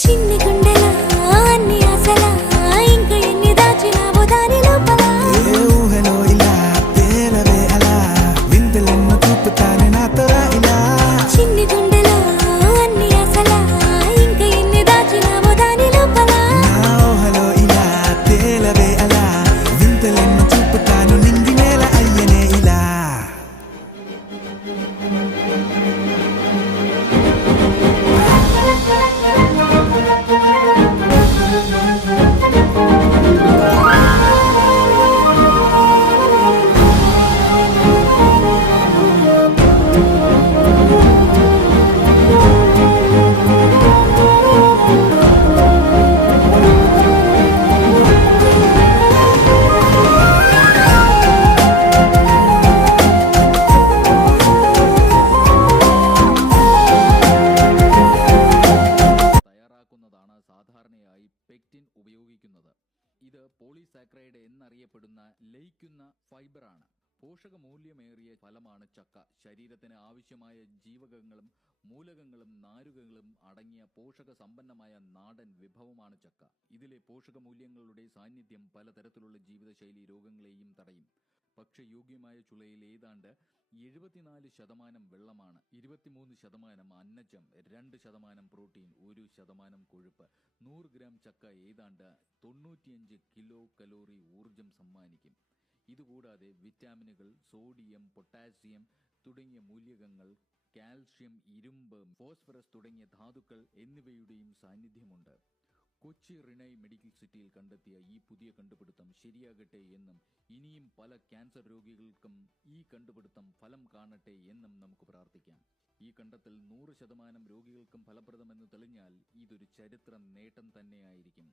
చిన్ని గుండెలా అన్ని ఆశలా ఇంకా ఎన్ని దాచినావో దాని లోపల ఏ ఊహలో ఇలా తేలవే అలా వింతలెన్నో చూపుతానే నాతో రా ఇలా చిన్ని గుండెలా అన్ని ఆశలా ఇంకా ఎన్ని దాచినావో దాని లోపల నా ఊహలో ఇలా తేలవే అలా వింతలెన్నో చూపుతాను నింగి నేల అయ్యనే ఇలా തയ്യാറാക്കുന്നതാണ് സാധാരണയായി പെക്റ്റിൻ ഉപയോഗിക്കുന്നത്. ഇത് പോളിസാക്കറൈഡ് എന്നറിയപ്പെടുന്ന ലയിക്കുന്ന ഫൈബറാണ്. പോഷകമൂല്യമേറിയ ഫലമാണ് ചക്ക. ശരീരത്തിന് ആവശ്യമായ ജീവകങ്ങളും മൂലകങ്ങളും നാരുകളും അടങ്ങിയ പോഷകസമ്പന്നമായ നാടൻ വിഭവമാണ് ചക്ക. ഇതിലെ പോഷകമൂല്യങ്ങളുടെ സാന്നിധ്യം പലതരത്തിലുള്ള ജീവിതശൈലി രോഗങ്ങളെയും തടയും. ഭക്ഷ്യയോഗ്യമായ ചുളയിൽ ഏതാണ്ട് 74% വെള്ളമാണ്, 23% അന്നജം, 2% പ്രോട്ടീൻ, 1% കൊഴുപ്പ്. 100 ഗ്രാം ചക്ക ഏതാണ്ട് 95 കിലോ കലോറി ഊർജം സമ്മാനിക്കും. ഇതുകൂടാതെ വിറ്റാമിനുകൾ, സോഡിയം, പൊട്ടാസ്യം തുടങ്ങിയ മൂലകങ്ങൾ, കാൽഷ്യം, ഇരുമ്പ്, ഫോസ്ഫറസ് തുടങ്ങിയ ധാതുക്കൾ എന്നിവയുടെയും സാന്നിധ്യമുണ്ട്. കൊച്ചി റിനൈ മെഡിക്കൽ സിറ്റിയിൽ കണ്ടെത്തിയ ഈ പുതിയ കണ്ടുപിടുത്തം ശരിയാകട്ടെ എന്നും ഇനിയും പല ക്യാൻസർ രോഗികൾക്കും ഈ കണ്ടുപിടുത്തം ഫലം കാണട്ടെ എന്നും നമുക്ക് പ്രാർത്ഥിക്കാം. ഈ കണ്ടെത്തൽ 100% രോഗികൾക്കും ഫലപ്രദമെന്ന് തെളിഞ്ഞാൽ ഇതൊരു ചരിത്ര നേട്ടം തന്നെയായിരിക്കും.